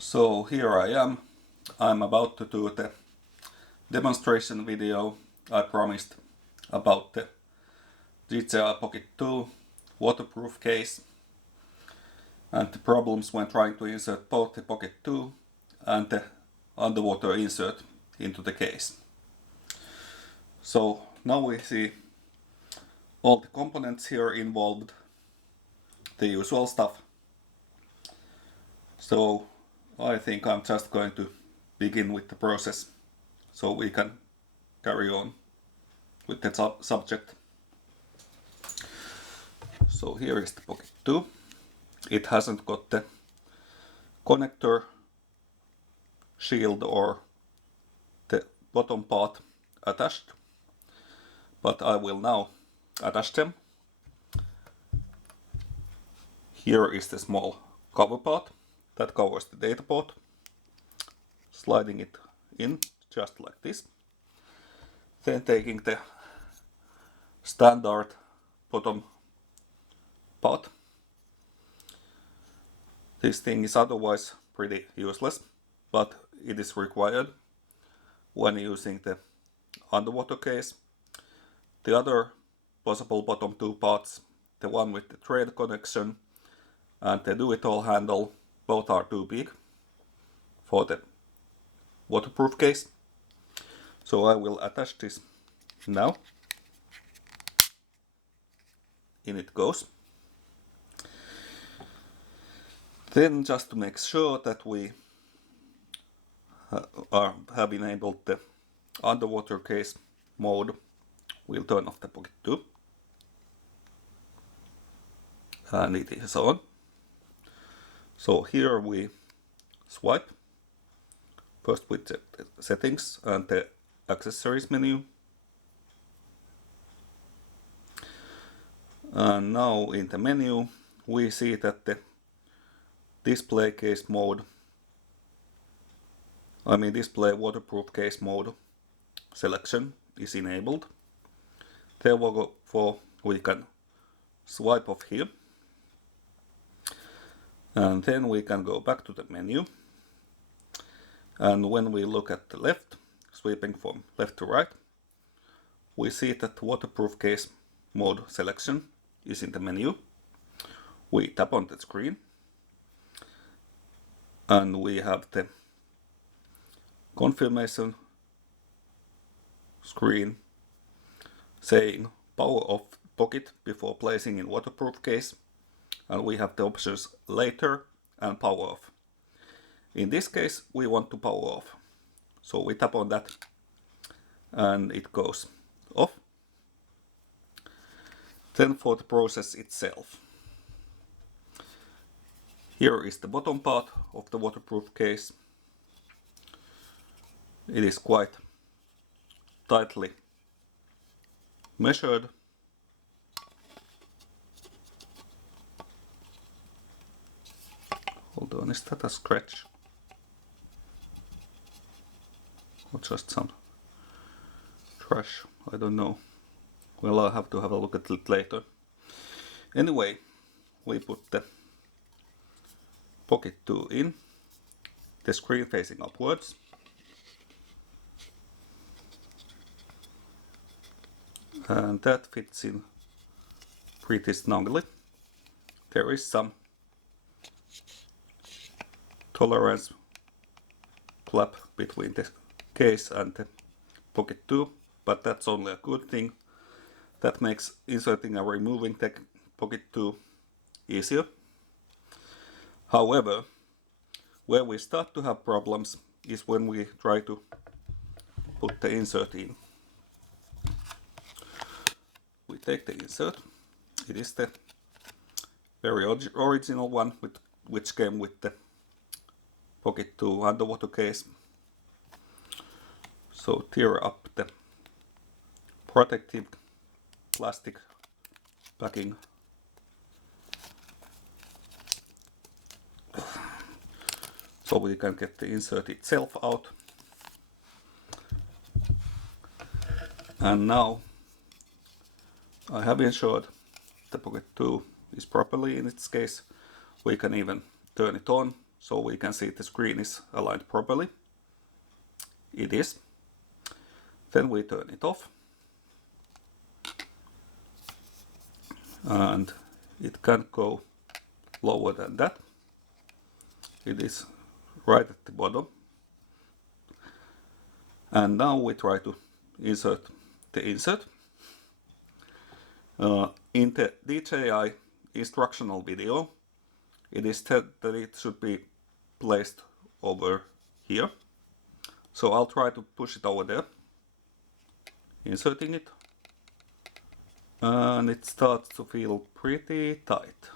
So here I am. I'm about to do the demonstration video I promised about the DJI Pocket 2 waterproof case and the problems when trying to insert both the Pocket 2 and the underwater insert into the case. So now we see all the components here involved, the usual stuff. So I think I'm just going to begin with the process so we can carry on with the subject. So here is the Pocket 2. It hasn't got the connector, shield or the bottom part attached, but I will now attach them. Here is the small cover part that covers the data port, sliding it in just like this, then taking the standard bottom part. This thing is otherwise pretty useless, but it is required when using the underwater case. The other possible bottom two parts, the one with the thread connection and the do-it-all handle, both are too big for the waterproof case. So I will attach this now. In it goes. Then, just to make sure that we have enabled the underwater case mode, we'll turn off the Pocket 2. And it is on. So here we swipe, first with the settings and the accessories menu. And now in the menu we see that the display waterproof case mode selection is enabled. Therefore we can swipe off here. And then we can go back to the menu. And when we look at the left, sweeping from left to right, we see that waterproof case mode selection is in the menu. We tap on the screen and we have the confirmation screen saying power off Pocket before placing in waterproof case, and we have the options later and power off. In this case we want to power off, so we tap on that and it goes off. Then for the process itself, here is the bottom part of the waterproof case. It is quite tightly measured. Hold on, is that a scratch? Or just some trash? I don't know. Well, I'll have to have a look at it later. Anyway, we put the Pocket 2 in, the screen facing upwards. And that fits in pretty snugly. There is some tolerance flap between the case and the Pocket 2, but that's only a good thing. That makes inserting and removing the Pocket 2 easier. However, where we start to have problems is when we try to put the insert in. We take the insert. It is the very original one which came with the Pocket 2 underwater case. So tear up the protective plastic backing. So we can get the insert itself out. And now I have ensured the Pocket 2 is properly in its case. We can even turn it on so we can see the screen is aligned properly. It is. Then we turn it off. And it can't go lower than that. It is right at the bottom. And now we try to insert the insert. In the DJI instructional video, it is said that it should be placed over here. So I'll try to push it over there, inserting it. And it starts to feel pretty tight.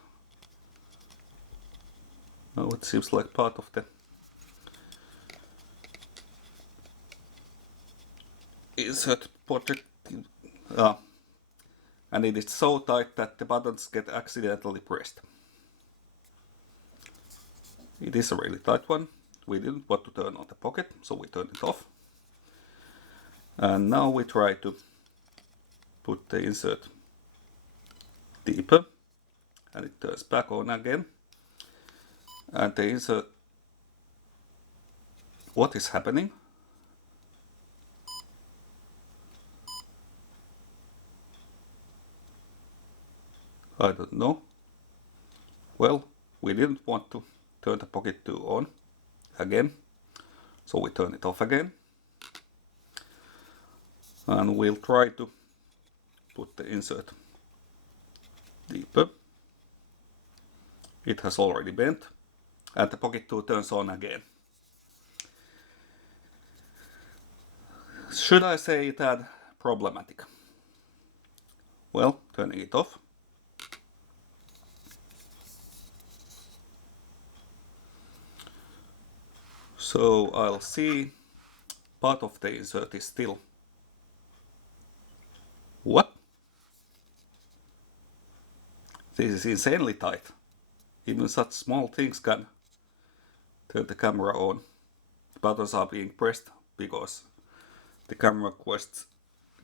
Now it seems like part of the insert project, and it is so tight that the buttons get accidentally pressed. It is a really tight one. We didn't want to turn on the pocket, so we turned it off. And now we try to put the insert deeper, and it turns back on again. And the insert, what is happening? I don't know. Well, we didn't want to turn the pocket 2 on again, so we turn it off again. And we'll try to put the insert deeper. It has already bent, and the pocket 2 turns on again. Should I say that problematic? Well, turning it off. So I'll see part of the insert is still. What? This is insanely tight. Even such small things can turn the camera on. The buttons are being pressed because the camera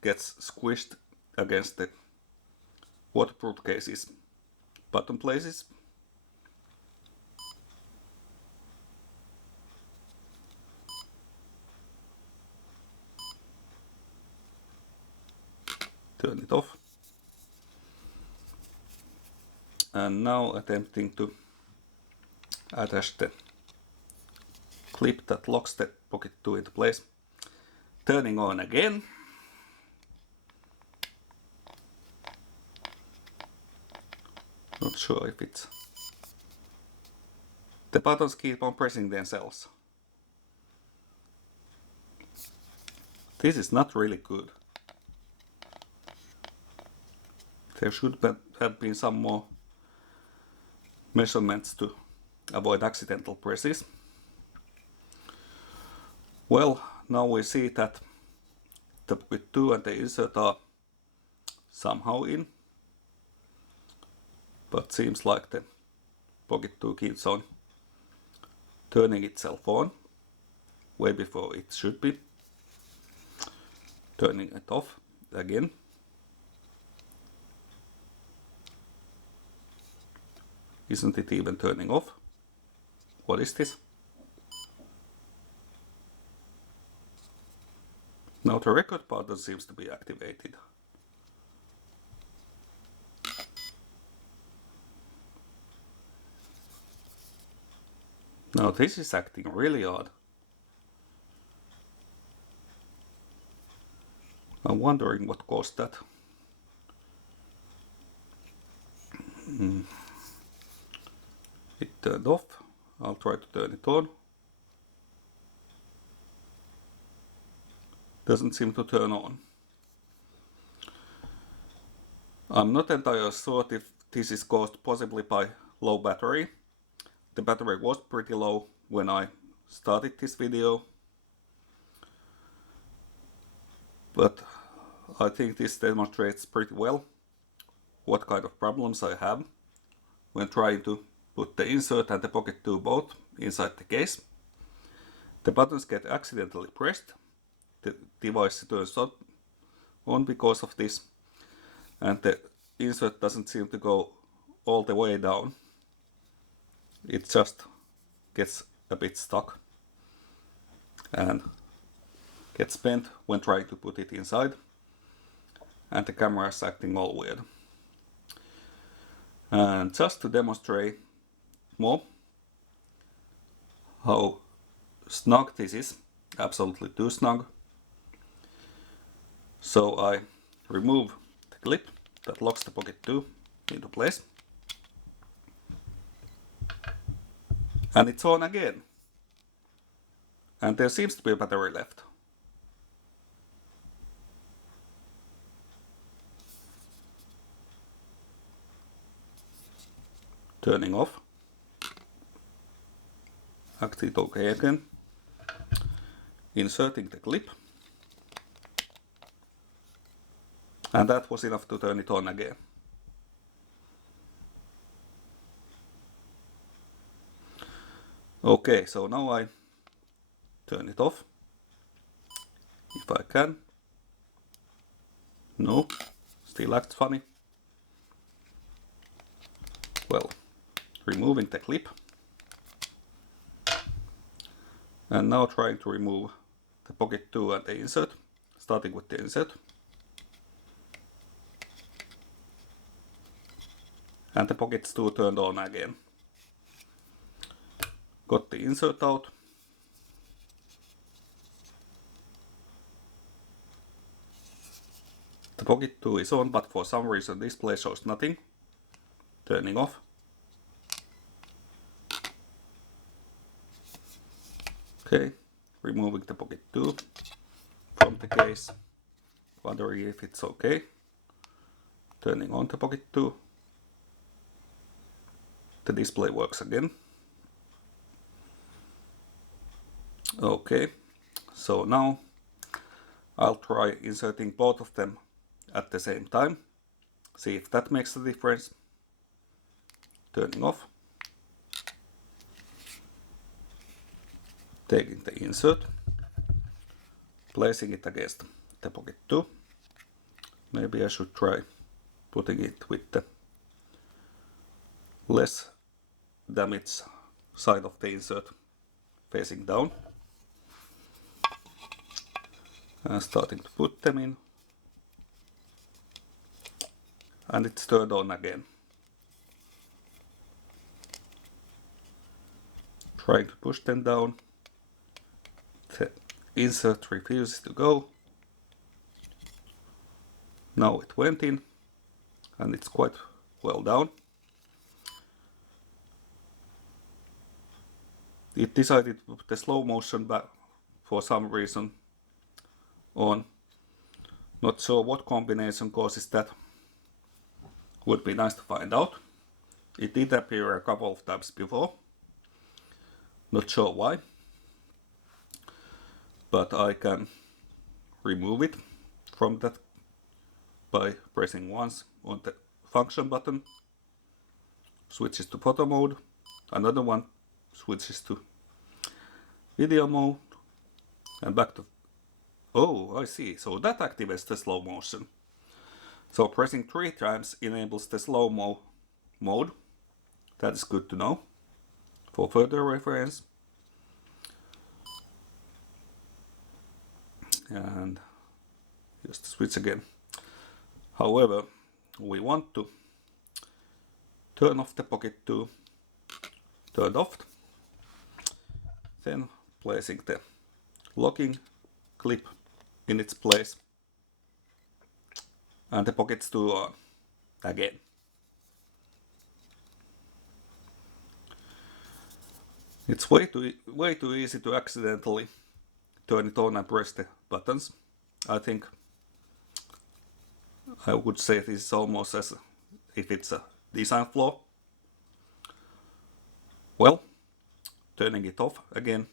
gets squished against the waterproof case's button places. Turn it off. And now attempting to attach the clip that locks the pocket 2 into place. Turning on again. Not sure if it's... The buttons keep on pressing themselves. This is not really good. There should have been some more measurements to avoid accidental presses. Well, now we see that the pocket 2 and the insert are somehow in, but seems like the pocket 2 keeps on turning itself on way before it should be. Turning it off again. Isn't it even turning off? What is this? Now the record button seems to be activated. Now this is acting really odd. I'm wondering what caused that. It turned off. I'll try to turn it on. Doesn't seem to turn on. I'm not entirely sure if this is caused possibly by low battery. The battery was pretty low when I started this video, but I think this demonstrates pretty well what kind of problems I have when trying to put the insert and the pocket 2 both inside the case. The buttons get accidentally pressed, the device turns on because of this, and the insert doesn't seem to go all the way down. It just gets a bit stuck and gets bent when trying to put it inside, and the camera is acting all weird. And just to demonstrate more how snug this is, absolutely too snug, so I remove the clip that locks the Pocket 2 into place, and it's on again, and there seems to be a battery left. Turning off, acting OK again, inserting the clip, and that was enough to turn it on again. Okay, so now I turn it off, if I can. No, still acts funny. Well, removing the clip, and now trying to remove the Pocket 2 and the insert, starting with the insert. And the Pocket 2 turned on again. Got the insert out. The Pocket 2 is on, but for some reason display shows nothing. Turning off. Okay, removing the Pocket 2 from the case. Wondering if it's okay. Turning on the Pocket 2. The display works again. Okay, so now I'll try inserting both of them at the same time. See if that makes a difference. Turning off. Taking the insert. Placing it against the Pocket 2. Maybe I should try putting it with the less damaged side of the insert facing down. And starting to put them in. And it's turned on again. Trying to push them down. The insert refuses to go. Now it went in, and it's quite well down. It decided to put the slow motion back for some reason on. Not sure what combination causes that. Would be nice to find out. It did appear a couple of times before. Not sure why. But I can remove it from that by pressing once on the function button. Switches to photo mode. Another one switches to video mode. And back to... Oh, I see. So that activates the slow motion. So pressing 3 times enables the slow-mo mode. That is good to know for further reference. And just switch again. However, we want to turn off the Pocket 2. Turned off. Then placing the locking clip in its place. And the Pocket 2 on again. It's way too easy to accidentally turn it on and press the buttons. I think I would say this is almost as if it's a design flaw. Well, turning it off again,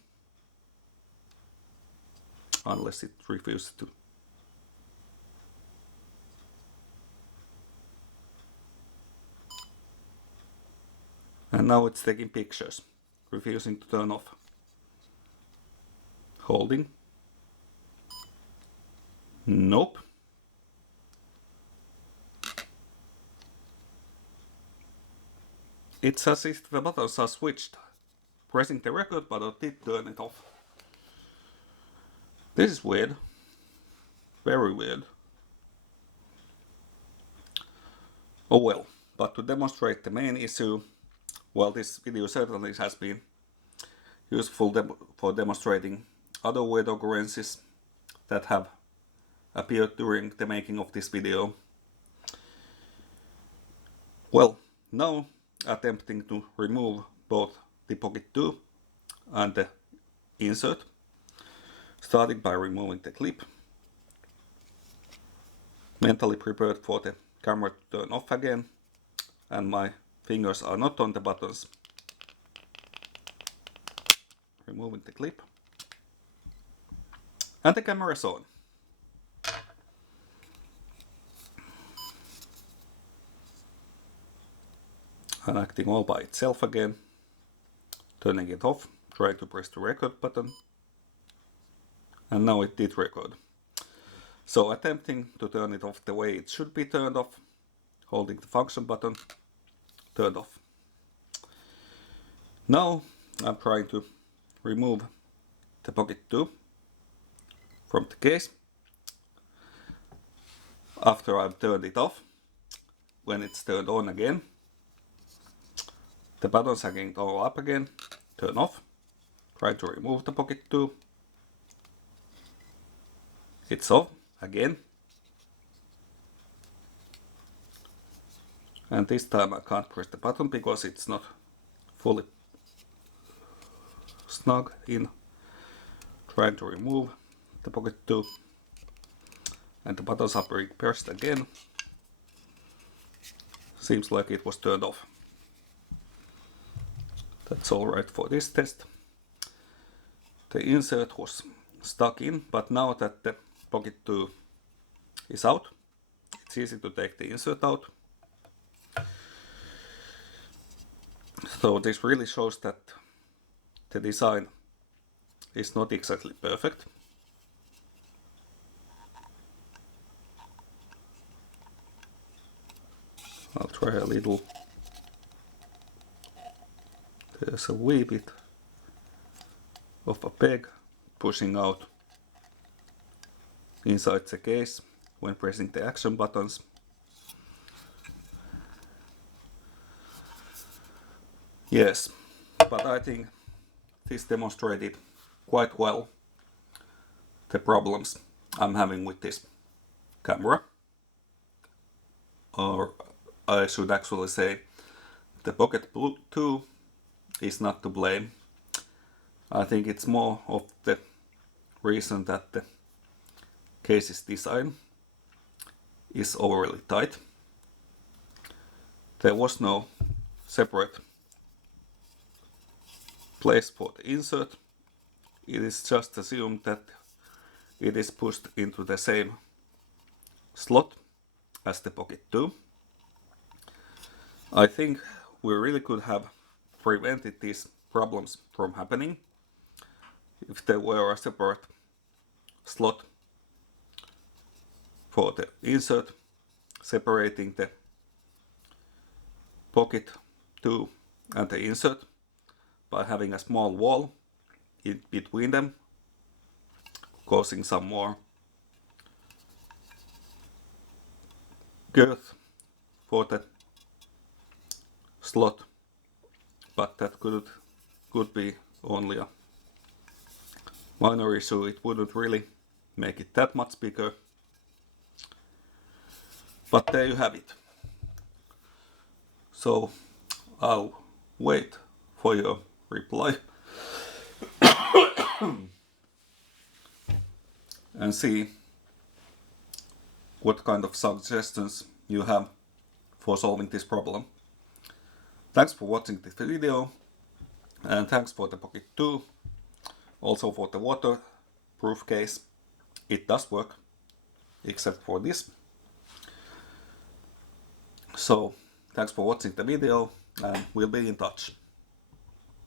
unless it refuses to. And now it's taking pictures, refusing to turn off. Holding. Nope. It's as if the buttons are switched pressing the record button did turn it off. This is weird. Very weird. Oh well, but to demonstrate the main issue, well, this video certainly has been useful for demonstrating other weird occurrences that have appeared during the making of this video. Well, now attempting to remove both the Pocket 2 and the insert, starting by removing the clip. Mentally prepared for the camera to turn off again, and my fingers are not on the buttons. Removing the clip, and the camera is on. And acting all by itself again, turning it off, trying to press the record button, and now it did record. So attempting to turn it off the way it should be turned off, holding the function button, turned off. Now I'm trying to remove the Pocket 2 from the case. After I've turned it off, when it's turned on again, the buttons are going to go up again, turn off, try to remove the Pocket 2. It's off again. And this time I can't press the button because it's not fully snug in. Trying to remove the Pocket 2. And the buttons are being pressed again. Seems like it was turned off. That's alright for this test. The insert was stuck in, but now that the Pocket 2 is out, it's easy to take the insert out. So this really shows that the design is not exactly perfect. I'll try a little. There's a wee bit of a peg pushing out inside the case when pressing the action buttons. Yes, but I think this demonstrated quite well the problems I'm having with this camera. Or I should actually say the Pocket 2 is not to blame. I think it's more of the reason that the case's design is overly tight. There was no separate place for the insert. It is just assumed that it is pushed into the same slot as the Pocket 2. I think we really could have prevented these problems from happening if there were a separate slot for the insert, separating the Pocket 2 and the insert by having a small wall in between them, causing some more girth for the slot, but that could be only a minor issue. It wouldn't really make it that much bigger. But there you have it. So I'll wait for your reply and see what kind of suggestions you have for solving this problem. Thanks for watching this video, and thanks for the Pocket 2, also for the waterproof case. It does work, except for this. So thanks for watching the video, and we'll be in touch.